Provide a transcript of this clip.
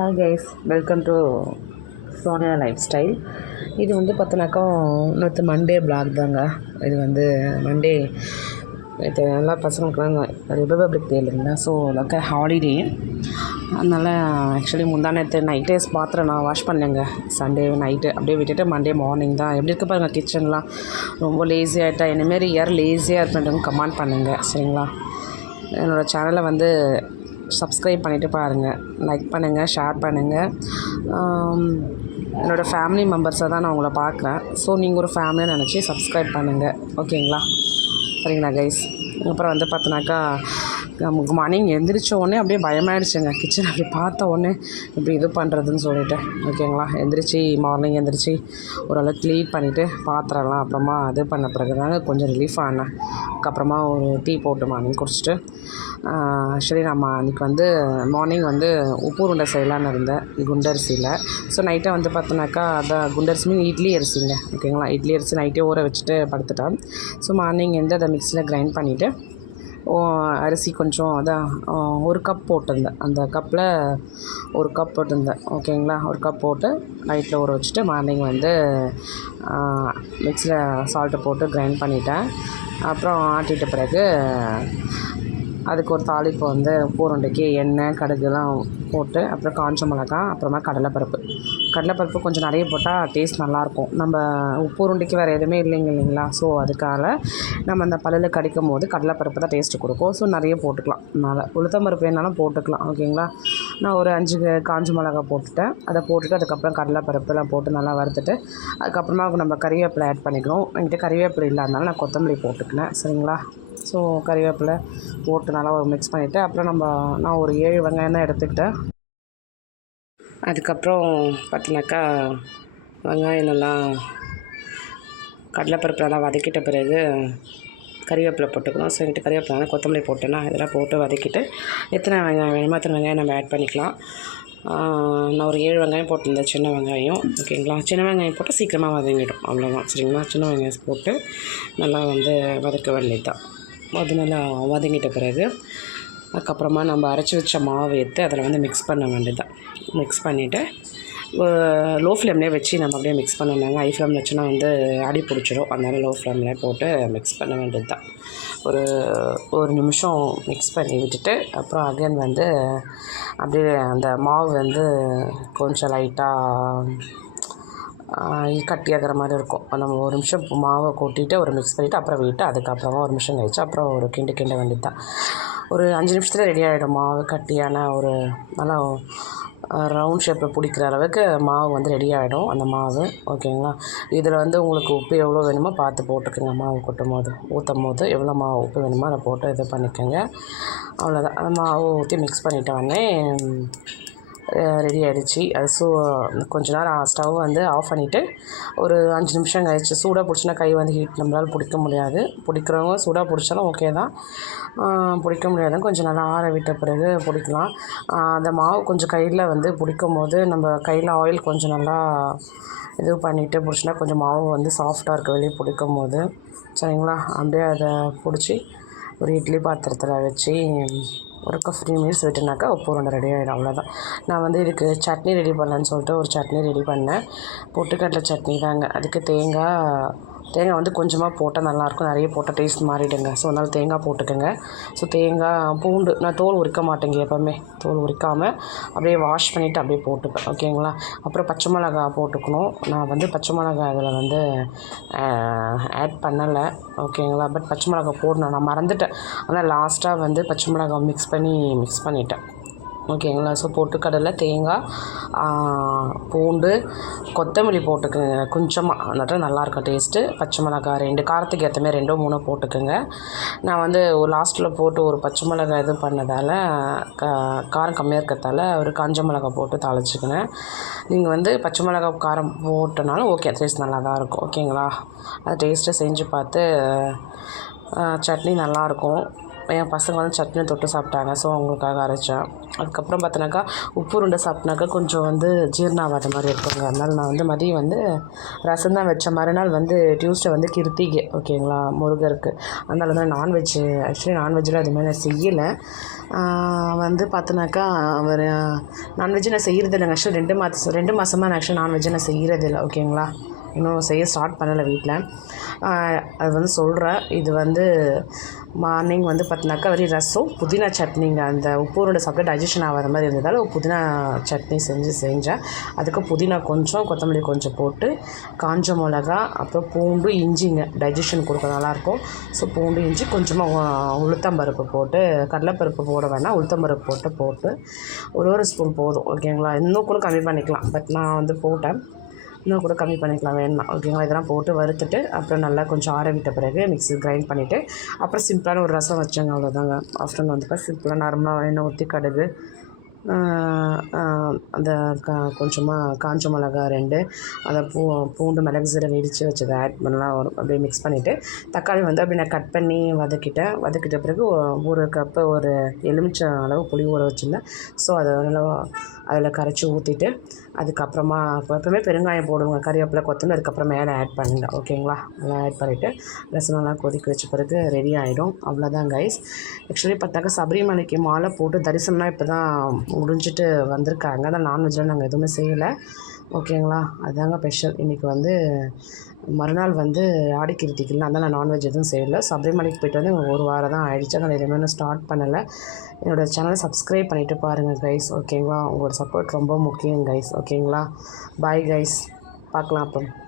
Hi guys, welcome to Sonia life style. இது வந்து பார்த்தினாக்கா நேற்று மண்டே பிளாக் தாங்க. இது வந்து மண்டே நேற்று எல்லா பசங்களுக்குலாம் ரிபப்ளிக் டே இல்லைங்களா, ஸோ அதாக்க ஹாலிடே. அதனால் ஆக்சுவலி முந்தா நேற்று நைட்டே பாத்திரம் நான் வாஷ் பண்ணேங்க. சண்டே நைட்டு அப்படியே விட்டுட்டு மண்டே மார்னிங் தான் எப்படி இருக்க பாருங்கள். கிச்சன்லாம் ரொம்ப லேசி ஆகிட்டா. இனிமேல் யார் லேசியாக இருப்பேன் கமெண்ட் பண்ணுங்கள் சரிங்களா. என்னோடய சேனலை வந்து சப்ஸ்கிரைப் பண்ணிவிட்டு பாருங்கள், லைக் பண்ணுங்கள், ஷேர் பண்ணுங்கள். என்னோடய ஃபேமிலி மெம்பர்ஸை தான் நான் உங்களை பார்க்குறேன். ஸோ நீங்கள் ஒரு ஃபேமிலியாக நினச்சி சப்ஸ்கிரைப் பண்ணுங்கள், ஓகேங்களா? சரிங்களா கைஸ். அப்புறம் வந்து பார்த்தினாக்கா மார்னிங் எந்திரிச்ச உடனே அப்படியே பயமாயிடுச்சுங்க. கிச்சன் அப்படி பார்த்த உடனே இப்படி இது பண்ணுறதுன்னு சொல்லிவிட்டு, ஓகேங்களா. மார்னிங் எந்திரிச்சு ஓரளவுக்கு க்ளீன் பண்ணிவிட்டு பாத்திரம்லாம் அப்புறமா இது பண்ண பிறகு தாங்க கொஞ்சம் ரிலீஃப் ஆனேன். அதுக்கப்புறமா ஒரு டீ போட்டு மார்னிங் குடிச்சிட்டு ஆக்சுவலி நம்ம அன்றைக்கி வந்து மார்னிங் வந்து உப்பு உருண்டை செய்யலான்னு இருந்தேன் குண்டரிசியில். ஸோ நைட்டை வந்து பார்த்தோன்னாக்கா அதான் குண்டரிசி மீன் இட்லி அரிசிங்க, ஓகேங்களா. இட்லி அரிசி நைட்டே ஊற வச்சுட்டு படுத்துட்டேன். ஸோ மார்னிங் வந்து அதை மிக்ஸியில் கிரைண்ட் பண்ணிவிட்டு அரிசி கொஞ்சம் அதான் ஒரு கப் போட்டிருந்தேன். அந்த கப்பில் ஒரு கப் போட்டிருந்தேன், ஓகேங்களா. ஒரு கப் போட்டு நைட்டில் ஊற வச்சுட்டு மார்னிங் வந்து மிக்ஸியில் சால்ட்டை போட்டு கிரைண்ட் பண்ணிட்டேன். அப்புறம் ஆட்டிட்ட பிறகு அதுக்கு ஒரு தாளிப்பு வந்து பூரண்டைக்கு எண்ணெய் கடுகுலாம் போட்டு, அப்புறம் காஞ்ச மிளகா, அப்புறமா கடலைப்பருப்பு கொஞ்சம் நிறைய போட்டால் டேஸ்ட் நல்லாயிருக்கும். நம்ம உப்பு உருண்டைக்கு வேறு எதுவுமே இல்லைங்களா. ஸோ அதுக்காக நம்ம அந்த பல்லில் கடிக்கும் போது கடலைப்பருப்பு தான் டேஸ்ட்டு கொடுக்கும். ஸோ நிறைய போட்டுக்கலாம். அதனால் உளுத்தம்பருப்பு வேணாலும் போட்டுக்கலாம், ஓகேங்களா. நான் ஒரு 5 காஞ்ச மிளகா போட்டுட்டேன். அதை போட்டுட்டு அதுக்கப்புறம் கடலைப்பருப்புலாம் போட்டு நல்லா வறுத்துட்டு அதுக்கப்புறமா நம்ம கறிவேப்பிலை ஆட் பண்ணிக்கிறோம். என்கிட்ட கறிவேப்பிலை இல்லாதனால நான் கொத்தமல்லி போட்டுக்கினேன், சரிங்களா. ஸோ கறிவேப்பிலை போட்டு நல்லா ஒரு மிக்ஸ் பண்ணிவிட்டு அப்புறம் நான் ஒரு 7 வெங்காயம் தான் எடுத்துக்கிட்டேன். அதுக்கப்புறம் பார்த்தினாக்கா வெங்காயம் நல்லா கடலைப்பருப்பு நல்லா வதக்கிட்ட பிறகு கறிவேப்பிலை போட்டுக்கணும். ஸோ என்கிட்ட கறிவேப்பிலை கொத்தமல்லி போட்டேன்னா இதெல்லாம் போட்டு வதக்கிட்டு எத்தனை வெங்காயம் வேணுமோ அத்தனை வெங்காயம் நம்ம ஆட் பண்ணிக்கலாம். நான் ஒரு 7 வெங்காயம் போட்டிருந்தேன், சின்ன வெங்காயம், ஓகேங்களா. சின்ன வெங்காயம் போட்டு சீக்கிரமாக வதங்கிடும், அவ்வளோதான், சரிங்களா. சின்ன வெங்காயம் போட்டு நல்லா வந்து வதக்க வேண்டியது தான். அது நல்லா வதங்கிட்ட பிறகு அதுக்கப்புறமா நம்ம அரைச்சி வச்ச மாவு எடுத்து அதில் வந்து மிக்ஸ் பண்ண வேண்டியது தான். மிக்ஸ் பண்ணிவிட்டு லோ ஃப்ளேம்லேயே வச்சு நம்ம அப்படியே மிக்ஸ் பண்ணாங்க. ஹை ஃப்ளேமில் வச்சுன்னா வந்து அடி பிடிச்சிடும். அதனால் லோ ஃப்ளேம்லேயே போட்டு மிக்ஸ் பண்ண வேண்டியது தான். ஒரு நிமிஷம் மிக்ஸ் பண்ணி விட்டுட்டு அப்புறம் அகைன் வந்து அப்படியே அந்த மாவு வந்து கொஞ்சம் லைட்டாக கட்டியாகிற மாதிரி இருக்கும். நம்ம ஒரு நிமிஷம் மாவை கொட்டிட்டு ஒரு மிக்ஸ் பண்ணிவிட்டு அப்புறம் விட்டு அதுக்கப்புறமா ஒரு நிமிஷம் கழிச்சு அப்புறம் ஒரு கிண்ட வேண்டியது தான். ஒரு 5 நிமிஷத்தில் ரெடி ஆகிடும். மாவு கட்டியான ஒரு நல்லா ரவுண்ட் ஷேப்பில் பிடிக்கிற அளவுக்கு மாவு வந்து ரெடி ஆகிடும் அந்த மாவு, ஓகேங்களா. இதில் வந்து உங்களுக்கு உப்பு எவ்வளோ வேணுமோ பார்த்து போட்டுக்கோங்க. மாவு ஊற்றும் போது எவ்வளோ மாவு உப்பு வேணுமோ அதை போட்டு இது பண்ணிக்கோங்க, அவ்வளோதான். அந்த மாவு ஊற்றி மிக்ஸ் பண்ணிட்டோடனே ரெடி ஆகிடுச்சு. அது கொஞ்ச நேரம் ஸ்டவ் வந்து ஆஃப் பண்ணிவிட்டு ஒரு 5 நிமிஷம் கழிச்சு சூடாக பிடிச்சினா கை வந்து ஹீட் நம்மளால் பிடிக்க முடியாது. பிடிக்கிறவங்க சூடாக பிடிச்சாலும் ஓகே தான், பிடிக்க முடியாதுன்னு கொஞ்சம் நல்லா ஆற விட்ட பிறகு பிடிக்கலாம். அந்த மாவு கொஞ்சம் கையில் வந்து பிடிக்கும் போது நம்ம கையில் ஆயில் கொஞ்சம் நல்லா இது பண்ணிவிட்டு பிடிச்சினா கொஞ்சம் மாவு வந்து சாஃப்டாக இருக்க வெளியே பிடிக்கும் போது, சரிங்களா. அப்படியே அதை பிடிச்சி ஒரு இட்லி பாத்திரத்தில் வச்சு ஒரு 3 மினிட்ஸ் விட்டுனாக்கா உப்பு உருண்டை ரெடி ஆகிடும், அவ்வளோதான். நான் வந்து இதுக்கு சட்னி ரெடி பண்ணலான்னு சொல்லிட்டு ஒரு சட்னி ரெடி பண்ணேன். பொட்டுக்கடலை சட்னி தாங்க. அதுக்கு தேங்காய் வந்து கொஞ்சமாக போட்டால் நல்லாயிருக்கும், நிறைய போட்டால் டேஸ்ட் மாறிடுங்க. ஸோ அதனால் தேங்காய் போட்டுக்கோங்க. ஸோ தேங்காய் பூண்டு நான் தோல் உரிக்க மாட்டேங்க, எப்போவுமே தோல் உரிக்காமல் அப்படியே வாஷ் பண்ணிவிட்டு அப்படியே போட்டுப்பேன், ஓகேங்களா. அப்புறம் பச்சை மிளகா போட்டுக்கணும். நான் வந்து பச்சை மிளகா அதில் வந்து ஆட் பண்ணலை, ஓகேங்களா. பட் பச்சை மிளகா போடணும், நான் மறந்துட்டேன். ஆனால் லாஸ்ட்டாக வந்து பச்சை மிளகா மிக்ஸ் பண்ணிட்டேன், ஓகேங்களா. ஸோ பொட்டுக்கடலை, தேங்காய், பூண்டு, கொத்தமல்லி போட்டுக்கோங்க கொஞ்சமாக, அதனால நல்லாயிருக்கும் டேஸ்ட்டு. பச்சை மிளகா 2 காரத்துக்கு ஏற்ற மாதிரி 2 3 போட்டுக்கோங்க. நான் வந்து ஒரு லாஸ்ட்டில் போட்டு ஒரு பச்சை மிளகா இது பண்ணதால் காரம் கம்மியாக இருக்கிறதால ஒரு காஞ்ச மிளகா போட்டு தாளிச்சிக்கினேன். நீங்கள் வந்து பச்சை மிளகா காரம் போட்டனாலும் ஓகே, டேஸ்ட் நல்லா தான் இருக்கும், ஓகேங்களா. அது டேஸ்ட்டை செஞ்சு பார்த்து சட்னி நல்லாயிருக்கும். என் பசங்க வந்து சட்னி தொட்டு சாப்பிட்டாங்க, ஸோ அவங்களுக்காக அரைச்சேன். அதுக்கப்புறம் பார்த்தோன்னாக்கா உப்பு உருண்டை சாப்பிட்னாக்கா கொஞ்சம் வந்து ஜீரணம் ஆகாத மாதிரி இருக்குங்க. அதனால் நான் வந்து மதியம் வந்து ரசம் தான் வச்சேன். மறுநாள் வந்து டியூஸ்டே வந்து கிருத்திகை ஓகேங்களா, முருகருக்கு. அதனால தான் நான்வெஜ்ஜு ஆக்சுவலி நான்வெஜ்ஜில் அதுமாதிரி நான் செய்யலை. வந்து பார்த்தோன்னாக்கா அவர் நான்வெஜ்ஜு நான் செய்கிறது இல்லைங்க. ஆக்சுவலி 2 மாதமாக நான் ஆக்சுவலி நான்வெஜ்ஜை நான் செய்கிறது இல்லை ஓகேங்களா. இன்னும் செய்ய ஸ்டார்ட் பண்ணலை வீட்டில். அது வந்து சொல்கிறேன். இது வந்து மார்னிங் வந்து பார்த்தினாக்கா வெறும் ரசம் புதினா சட்னிங்க. அந்த உப்பு உருண்டை சாப்பிட்டு டைஜஷன் ஆகாத மாதிரி இருந்ததால் புதினா சட்னி செஞ்சேன். அதுக்கு புதினா கொஞ்சம், கொத்தமல்லி கொஞ்சம் போட்டு, காஞ்ச மிளகா, அப்புறம் பூண்டு, இஞ்சிங்க டைஜஷன் கொடுக்க நல்லாயிருக்கும். ஸோ பூண்டு, இஞ்சி, கொஞ்சமாக உளுத்தம்பருப்பு போட்டு, கடலைப்பருப்பு போட வேணாம், உளுத்தம்பருப்பு போட்டு ஒரு ஸ்பூன் போதும் ஓகேங்களா. இன்னும் கூட கம்மி பண்ணிக்கலாம், பட் நான் வந்து போட்டேன். இன்னும் கூட கம்மி பண்ணிக்கலாம் வேணும்னா ஓகேங்களா. இதெல்லாம் போட்டு வறுத்துட்டு அப்புறம் நல்லா கொஞ்சம் ஆற விட்ட பிறகு மிக்ஸி கிரைண்ட் பண்ணிவிட்டு அப்புறம் சிம்பிளான ஒரு ரசம் வச்சேங்க. அவ்வளோதாங்க. ஆஃப்டர்நூன் வந்து சிம்பிளாக நார்மலாக எண்ணெய் ஊற்றி கடுகு, அந்த கொஞ்சமாக காஞ்ச மிளகா 2, அந்த பூண்டு, மிளகு, சீரகம் இடித்து வச்சதை ஆட் பண்ணலாம். அப்படியே மிக்ஸ் பண்ணிவிட்டு தக்காளி வந்து அப்படி நான் கட் பண்ணி வதக்கிட்ட பிறகு 1 கப்பு ஒரு எலுமிச்சை அளவு புளி ஊற வச்சுருந்தேன். ஸோ அதை நல்லா அதில் கரைச்சி ஊற்றிட்டு அதுக்கப்புறமா எப்பவுமே பெருங்காயம் போடுவோங்க, கறிவேப்பிலை, கொத்தமல்லி, அதுக்கப்புறம் மேலே ஆட் பண்ணுங்க ஓகேங்களா. நல்லா ஆட் பண்ணிவிட்டு ரசம் நல்லா கொதிக்க வச்ச பிறகு ரெடி ஆகிடும். அவ்வளோதான் கைஸ். ஆக்சுவலி பார்த்தாக்கா சபரிமலைக்கு மாலை போட்டு தரிசனம்லாம் இப்போ தான் முடிஞ்சிட்டு வந்திருக்காங்க. அதான் நான்வெஜ்லாம் நாங்கள் எதுவுமே செய்யலை ஓகேங்களா. அதுதாங்க ஸ்பெஷல். இன்றைக்கி வந்து மறுநாள் வந்து ஆடி கிருத்திகைலாம், அதனால் நான் நான்வெஜ் எதுவும் செய்யலை. சபரிமலைக்கு போய்ட்டு வந்து 1 வாரம் தான் ஆகிடுச்சு. அதனால் எதுவுமே நான் ஸ்டார்ட் பண்ணலை. என்னோடய சேனலை சப்ஸ்கிரைப் பண்ணிவிட்டு பாருங்கள் கைஸ் ஓகேங்களா. உங்களோட சப்போர்ட் ரொம்ப முக்கியம் கைஸ் ஓகேங்களா. பாய் கைஸ், பார்க்கலாம் அப்புறம்.